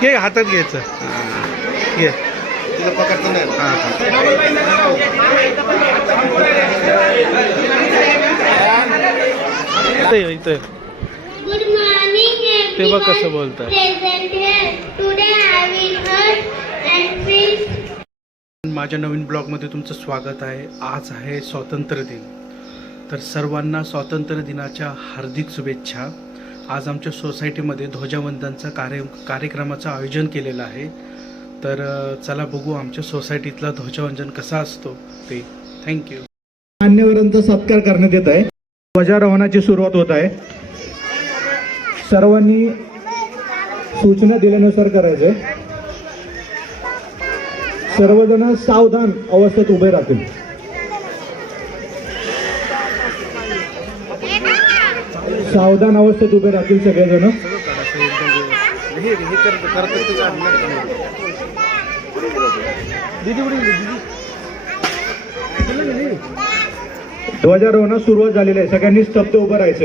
घे हातात घ्यायचं. घे. तिला पकडता नाही हां हां. इथं. ते बघ कसं बोलतात. माझ्या नवीन ब्लॉगमध्ये तुमचं स्वागत आहे. आज आहे स्वातंत्र्य दिन. तर सर्वांना स्वातंत्र्य दिनाच्या हार्दिक शुभेच्छा. आज आमच्या सोसायटीमध्ये ध्वजवंदनचा कार्य कार्यक्रमाचं आयोजन केलेलं आहे. तर चला बघू आमच्या सोसायटीतला ध्वजवंदन कसा असतो ते. थँक्यू मान्यवरांचा सत्कार करण्यात येत आहे. ध्वजारोहणाची सुरुवात होत आहे. सर्वांनी सूचना दिल्यानुसार करायचं. सर्वजण सावधान अवस्थेत उभे राहतील. सावधान अवस्थेत उभे राहतील सगळेजण. ध्वजारोहणास सुरुवात झालेली आहे. सगळ्यांनी स्तब्ध उभं राहायचं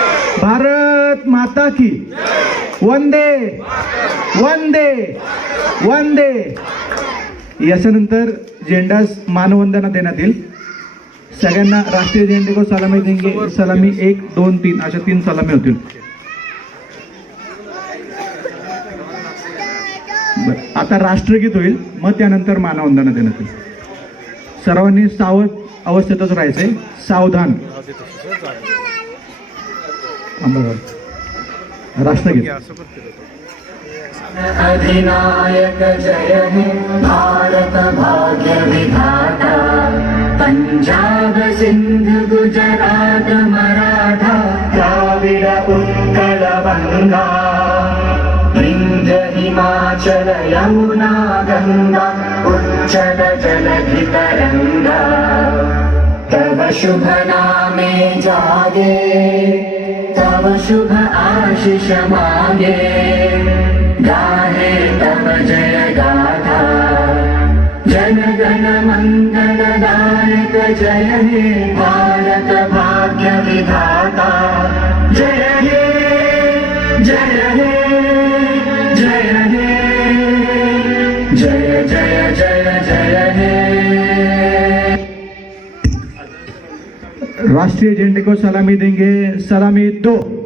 भारत माता की। वंदे वंदे वंदे। याच्यानंतर झेंडास मानवंदना देण्यात येईल. सगळ्यांना राष्ट्रीय झेंडे को सलामी देंगे. सलामी एक दोन तीन अशा तीन सलामी होतील. बरं, आता राष्ट्रगीत होईल. मग त्यानंतर मानवंदना देण्यात येईल. सर्वांनी सावध अवस्थेतच राहायचंय. सावधान. अधिनायक जय हे भारत भाग्य विधाता. पंजाब सिंध गुजरात मराठा. द्राविड उत्कल बंगा. विंध्य हिमाचल यमुना गंगा. उच्चल जलधि तरंगा तव शुभ नामे जागे. तव शुभ आशिष मागे। गाहे तव जय गाथा। जन गण मंगलदायक जय हे भारत भाग्य विधाता राष्ट्रीय झंडे को सलामी देंगे सलामी दो।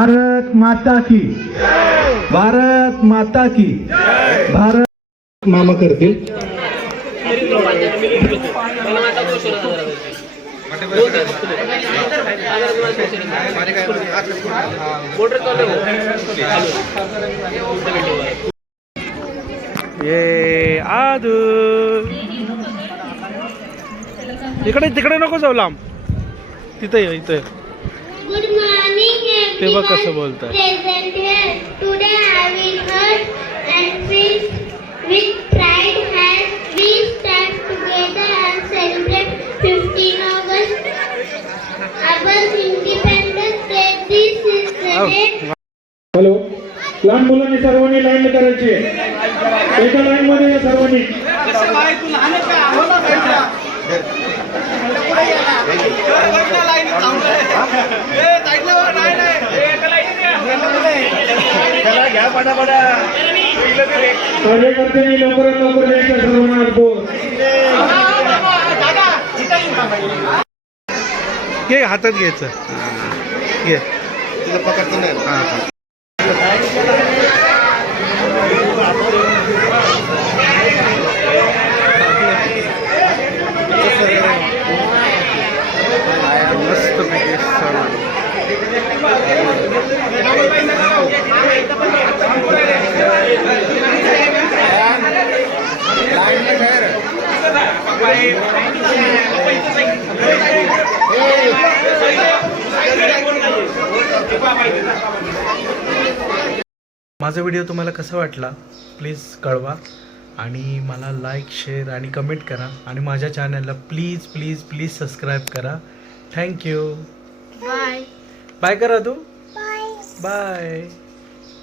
भारत माता की। भारत माता की। भारत मामा करतील ये आदू। इकडे तिकडे नको जाऊ लांब. तिथं इथं ये. Good morning, ते बघ everyone. कसं बोलतात. Present here. Today I will hurt and feast with pride as we stand together and celebrate 15 August. Our Independence Day. This is the आव. day हॅलो लहान मुलांनी सर्वांनी लाईन करायची एका लाईन मध्ये या सर्वांनी कार्यकर्त्यांनी लवकरात लवकर सर्वांना घे हातात घ्यायचं घे. हां. मस्त माझा व्हिडिओ तुम्हाला कसा वाटला प्लीज कळवा. आणि मला लाईक शेअर आणि कमेंट करा. आणि माझ्या चॅनलला प्लीज प्लीज प्लीज सबस्क्राईब करा. Thank you Bye. बाय करा तू. बाय